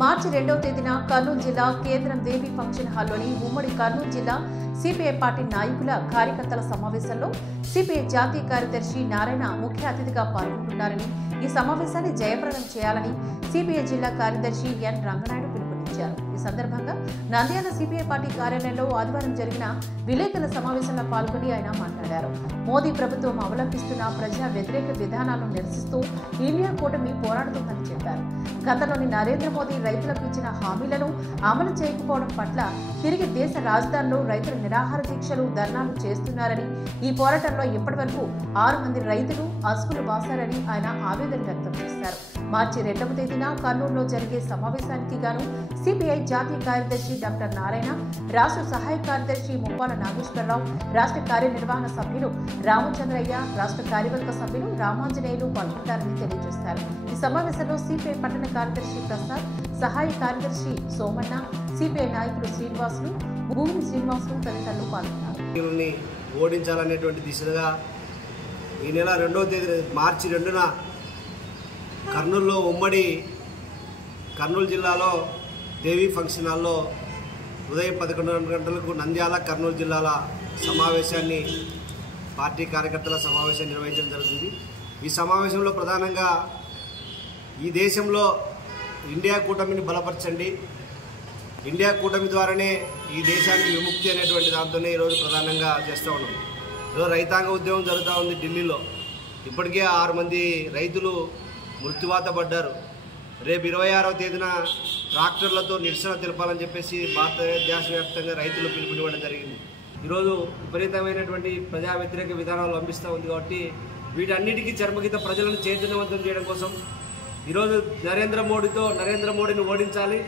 మార్చి 2వ తేదీన కర్నూలు జిల్లా కేంద్రం దేవి ఫంక్షన్ హాల్లోని ఉమ్మడి కర్నూలు జిల్లా సిపిఐ పార్టీ నాయకుల కార్యకర్తల సమావేశంలో సిపిఐ జాతీయ కార్యదర్శి నారాయణ ముఖ్య అతిథిగా పాల్గొంటున్నారని, ఈ సమావేశాన్ని జయప్రదం చేయాలని సిపిఐ జిల్లా కార్యదర్శి ఎన్ రంగనాయుడు పిలుపునిచ్చారు. ఈ సందర్భంగా నంద్యాల సిపిఐ పార్టీ కార్యాలయంలో ఆదివారం జరిగిన విలేకరుల సమావేశంలో పాల్గొని ఆయన మాట్లాడారు. మోదీ ప్రభుత్వం అవలంబిస్తున్న ప్రజా వ్యతిరేక విధానాలను నిరసిస్తూ ఇండియా కూటమి పోరాడుతుందని చెప్పారు. గతంలోని నరేంద్ర మోదీ రైతులకు ఇచ్చిన హామీలను అమలు చేయకపోవడం పట్ల తిరిగి దేశ రాజధానిలో రైతులు నిరాహార దీక్షలు, ధర్నాలు చేస్తున్నారని, ఈ పోరాటంలో ఇప్పటివరకు 6 మంది రైతులు అసువులు బాసారని ఆయన ఆవేదన వ్యక్తం చేశారు. మార్చి 2వ తేదీన కర్నూలులో జరిగే సమావేశానికి గాను సిపిఐ జాతీయ కార్యదర్శి డాక్టర్ నారాయణ, రాష్ట్ర సహాయ కార్యదర్శి ముప్పాల నాగేశ్వరరావు, రాష్ట్ర కార్యనిర్వహణ సభ్యులు రామచంద్రయ్య, రాష్ట్ర కార్యవర్గ సభ్యులు రామాంజనేయులు పాల్గొంటారని తెలియజేశారు. ఈ సమావేశంలో సిపిఐ పట్టణ కార్యదర్శి ప్రసాద్, సహాయ కార్యదర్శి సోమన్న, సిపిఐ నాయకులు శ్రీనివాసులు, భూమి శ్రీనివాసులు తదితరులు పాల్గొన్నారు. ఓడించాలనేటువంటి దిశగా ఈ నెల 2వ తేదీ మార్చి 2న కర్నూలులో ఉమ్మడి కర్నూలు జిల్లాలో దేవి ఫంక్షన్ హాల్లో ఉదయం 11 గంటలకు నంద్యాల కర్నూలు జిల్లాల సమావేశాన్ని, పార్టీ కార్యకర్తల సమావేశాన్ని నిర్వహించడం జరుగుతుంది. ఈ సమావేశంలో ప్రధానంగా ఈ దేశంలో ఇండియా కూటమిని బలపరచండి, ఇండియా కూటమి ద్వారానే ఈ దేశానికి విముక్తి అనేటువంటి దాంతోనే ఈరోజు ప్రధానంగా చేస్తూ ఉన్నాం. ఈరోజు రైతాంగ ఉద్యమం జరుగుతూ ఉంది ఢిల్లీలో. ఇప్పటికే 6 మంది రైతులు మృత్యువాత పడ్డారు. రేపు 26వ తేదీన ట్రాక్టర్లతో నిరసన తెలపాలని చెప్పేసి భారతదేశవ్యాప్తంగా రైతులు పిలుపునివ్వడం జరిగింది. ఈరోజు విపరీతమైనటువంటి ప్రజా వ్యతిరేక విధానాలు పంపిస్తూ ఉంది కాబట్టి వీటన్నిటికీ చర్మగీత ప్రజలను చైతన్యవంతం చేయడం కోసం ఈరోజు నరేంద్ర మోడీని ఓడించాలి,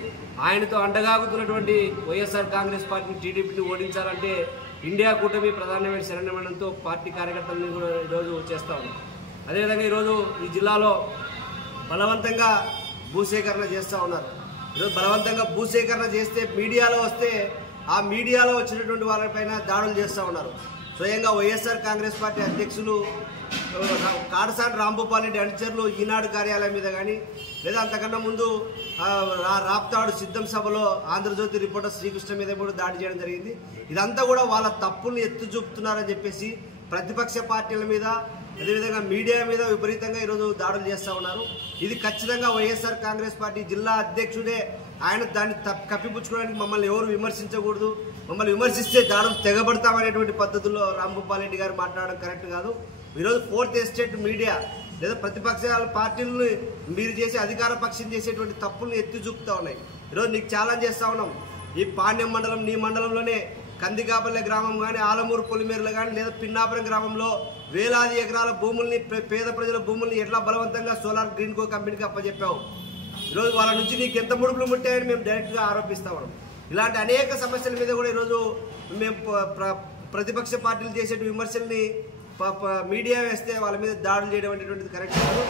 ఆయనతో అండగాగుతున్నటువంటి వైఎస్ఆర్ కాంగ్రెస్ పార్టీని, టీడీపీని ఓడించాలంటే ఇండియా కూటమి ప్రధానమైన శరణ్యమనంతో పార్టీ కార్యకర్తలను కూడా ఈరోజు చేస్తూ ఉన్నాం. అదేవిధంగా ఈరోజు ఈ జిల్లాలో బలవంతంగా భూసేకరణ చేస్తూ ఉన్నారు. ఈరోజు బలవంతంగా భూసేకరణ చేస్తే మీడియాలో వస్తే ఆ మీడియాలో వచ్చినటువంటి వాళ్ళపైన దాడులు చేస్తూ ఉన్నారు. స్వయంగా వైఎస్ఆర్ కాంగ్రెస్ పార్టీ అధ్యక్షులు కాడసాని రాంభూపాల్ రెడ్డి అనుచరులు ఈనాడు కార్యాలయం మీద కానీ, లేదా అంతకన్నా ముందు రాప్తాడు సిద్ధం సభలో ఆంధ్రజ్యోతి రిపోర్టర్ శ్రీకృష్ణ మీద కూడా దాడి చేయడం జరిగింది. ఇదంతా కూడా వాళ్ళ తప్పుల్ని ఎత్తు చూపుతున్నారని చెప్పేసి ప్రతిపక్ష పార్టీల మీద, అదేవిధంగా మీడియా మీద విపరీతంగా ఈరోజు దాడులు చేస్తూ ఉన్నారు. ఇది ఖచ్చితంగా వైఎస్ఆర్ కాంగ్రెస్ పార్టీ జిల్లా అధ్యక్షుడే ఆయన దాన్ని కప్పిపుచ్చుకోవడానికి మమ్మల్ని ఎవరు విమర్శించకూడదు, మమ్మల్ని విమర్శిస్తే దాడులు తెగబడతామనేటువంటి పద్ధతుల్లో రాంభూపాల్ రెడ్డి గారు మాట్లాడడం కరెక్ట్ కాదు. ఈరోజు 4th ఎస్టేట్ మీడియా లేదా ప్రతిపక్షాల పార్టీలను మీరు చేసే అధికార పక్షం చేసేటువంటి తప్పులను ఎత్తి చూపుతూ ఉన్నాయి. ఈరోజు నీకు ఛాలెంజ్ చేస్తూ ఉన్నాం. ఈ పాణ్యం మండలం, నీ మండలంలోనే కందికాపల్లె గ్రామం కానీ, ఆలమూరు పొలిమేరలు కానీ, లేదా పిన్నాపురం గ్రామంలో వేలాది ఎకరాల భూముల్ని, పేద ప్రజల భూముల్ని ఎట్లా బలవంతంగా సోలార్ గ్రీన్ కో కంపెనీకి అప్పచెప్పావు. ఈరోజు వాళ్ళ నుంచి నీకు ఎంత ముడుపులు ముట్టాయని మేము డైరెక్ట్గా ఆరోపిస్తా ఉన్నాం. ఇలాంటి అనేక సమస్యల మీద కూడా ఈరోజు మేము ప్రతిపక్ష పార్టీలు చేసే విమర్శల్ని మీడియా వేస్తే వాళ్ళ మీద దాడులు చేయడం అనేటువంటిది కరెక్ట్ కాదు.